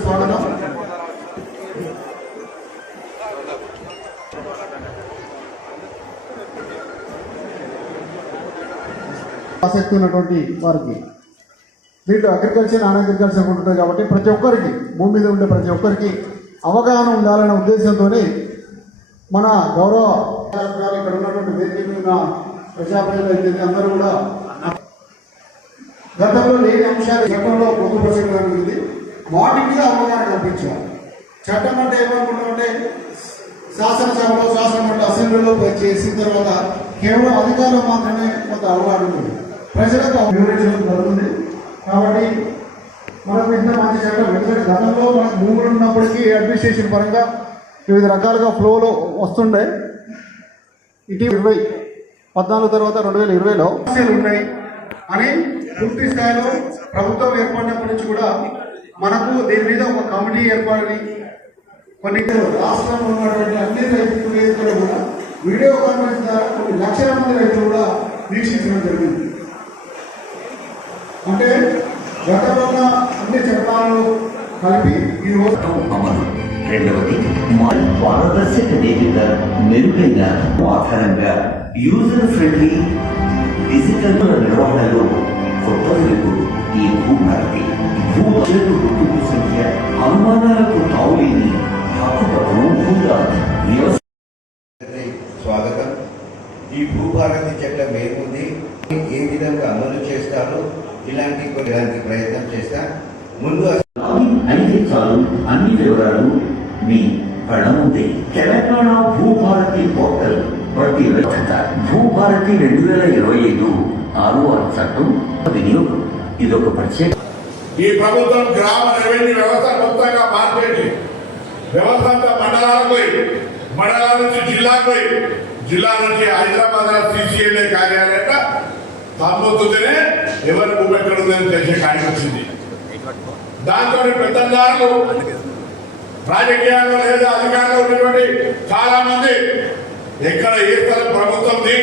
స్వాగతం ఆసక్తి ఉన్నటువంటి వారికి దీంట్లో అగ్రికల్చర్ నాన్ అగ్రికల్చర్ ఉంటుంది కాబట్టి ప్రతి ఒక్కరికి భూమి మీద ఉండే ప్రతి ఒక్కరికి అవగాహన ఉండాలనే ఉద్దేశంతోనే మన గౌరవ ఇక్కడ ఉన్నటువంటి వేదిక మీద ఉన్న అందరూ కూడా గతంలో లేని అంశాలు చట్టంలో పొందుపరచడం జరిగింది వాటి మీద అవగాహన కల్పించాలి. చట్టం అంటే ఏమనుకుంటామంటే శాసనసభలో శాసనమండలి అసెంబ్లీలో చేసిన తర్వాత కేవలం అధికారులు మాత్రమే కొంత అవగాహన ఉంటుంది. ప్రజలకు వివరించడం జరుగుతుంది కాబట్టి మనకు ఇంత మంచి చట్టం ఎందుకంటే గతంలో మనకు భూములు ఉన్నప్పటికీ అడ్మినిస్ట్రేషన్ పరంగా వివిధ రకాలుగా ఫ్లోలో వస్తుండే. ఇటీవల ఇరవై పద్నాలుగు తర్వాత రెండు వేల ఇరవైలో సమస్యలు ఉన్నాయి. అని పూర్తి స్థాయిలో ప్రభుత్వం ఏర్పడినప్పటి నుంచి కూడా మనకు దీని మీద ఒక కమిటీ ఏర్పాటుని కొన్ని రాష్ట్రంలో ఉన్నటువంటి అన్ని రైతులు కూడా వీడియో కాన్ఫరెన్స్ ద్వారా కొన్ని లక్షల మంది రైతులు కూడా వీక్షించడం జరిగింది. అంటే గతంలో ఉన్న అన్ని చట్టాలను కలిపి ఈ రోజు అమలు. రెండవది మా పారదర్శక డిజిటల్ మెరుగైన ఆధారంగా యూజర్ ఫ్రెండ్లీ డిజిటల్ నిర్వహణలో కొత్త వెలుగు ఈ భూభారతి. భూభారతు గుర్తింపు సంఖ్య అనుమానాలకు తావులేని స్వాగతం. ఈ భూభారతి చట్టం ఏముంది? ఏ విధంగా అమలు చేస్తారో? ఇలాంటి కొన్ని ఇలాంటి ప్రయత్నం చేస్తా. ముందు అయితే చాలు అన్ని వివరాలు మీ కళ్ళ ముందే తెలంగాణ భూభారతి పోర్టల్ ప్రతి భూభారతి రెండు వేల ఇరవై ఐదు ఆరు ఆరు చట్టం వినియోగం. ఇదొక ప్రత్యేక ఈ ప్రభుత్వం గ్రామ రెవెన్యూ వ్యవస్థ మొత్తంగా మార్చేసి వ్యవస్థ అంతా మండలాలకు పోయి మండలాల నుంచి జిల్లాకు పోయి జిల్లా నుంచి హైదరాబాద్ సిసిఎల్ఏ కార్యాలయంగా తమ్ముతుంటేనే ఎవరి భూమి ఎక్కడ ఉందని తెలిసే కార్యం వచ్చింది. దాంతో పెద్దదారులు రాజకీయాల్లో లేదా అధికారంలో ఉన్నటువంటి చాలా మంది ఎక్కడ ఏ స్థలం ప్రభుత్వంది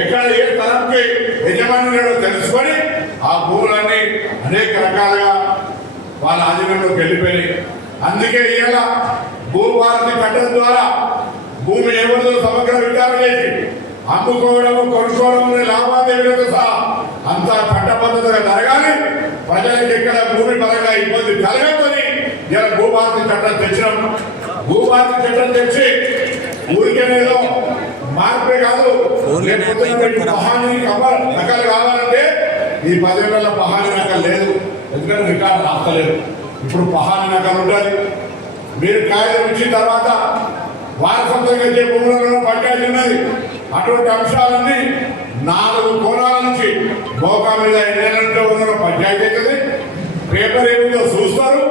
ఎక్కడ ఏ స్థలంకి యజమానులు తెలుసుకొని ఆ భూములన్నీ అనేక రకాలుగా వాళ్ళ ఆధీనంలోకి వెళ్ళిపోయినాయి. అందుకే ఇలా భూభారతి చట్టం ద్వారా భూమి ఎవరితో సమగ్ర విచారణ చేసి అమ్ముకోవడము కొనుక్కోవడం ప్రజలకు ఎక్కడ భూమి పరంగా ఇబ్బంది కలగదని ఇలా భూభారతి చట్టం తెచ్చినాం. భూభారతి చట్టం తెచ్చి ఊరికేనేదో మార్పే కాదు. నకలు కావాలంటే ఈ పదేళ్ళ పహాని నకలు లేదు. ఎందుకంటే రికార్డు రాస్తలేదు. ఇప్పుడు పహాని నకలు ఉండాలి. మీరు కాగితం ఇచ్చిన తర్వాత వారసత్వంగా భూములలో పంచాయతీ ఉన్నది. అటువంటి అంశాలన్నీ నాలుగు కోణాల నుంచి మోకా మీద ఎన్నేళ్ళంటే ఉన్న పంచాయతీ అవుతుంది. పేపర్ ఏమిటో చూస్తారు.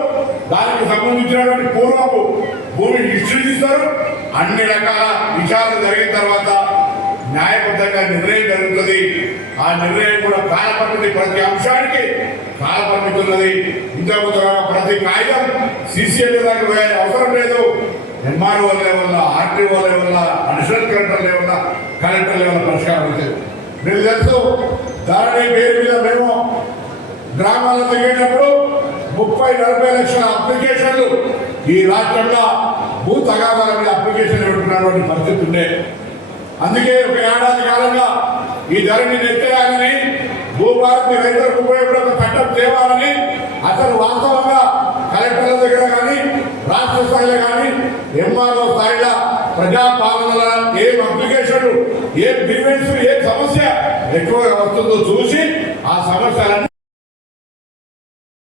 దానికి సంబంధించినటువంటి పూర్వపు భూమి హిస్టరీ అన్ని రకాల విచారణ జరిగిన తర్వాత న్యాయబద్ధంగా నిర్ణయం జరుగుతుంది. ఆ నిర్ణయం కూడా కాలపరిమితి ప్రతి అంశానికి కాలపరిమితి ఉన్నది. ఇంతకు ప్రతి కాగితం సీసీఎల్ దాకా పోయే అవసరం లేదు. MRO level RTO level additional collector level collector level పరిష్కారం అవుతుంది. మీకు తెలుసు ధరణి పేరు మీద మేము గ్రామాల్లో తిరిగేటప్పుడు ముప్పై నలభై లక్షల అప్లికేషన్లు ఈ రాష్ట్రంలో భూ తగాదాల మీద అప్లికేషన్ పెట్టుకున్నటువంటి పరిస్థితి ఉండే. అందుకే ఒక ఏడాది కాలంగా ఈ ధరని నెత్తేయాలని భూభారతి రైతులకు ఉపయోగపడే చట్టం తేవాలని అసలు వాస్తవంగా కలెక్టర్ల దగ్గర కానీ రాష్ట్ర స్థాయిలో కానీ ఎంఆర్ఓ స్థాయి ప్రజాపాలనల ఏం అప్లికేషన్ ఏ గ్రీవెన్స్ ఏ సమస్య ఎక్కువగా వస్తుందో చూసి ఆ సమస్యలన్నీ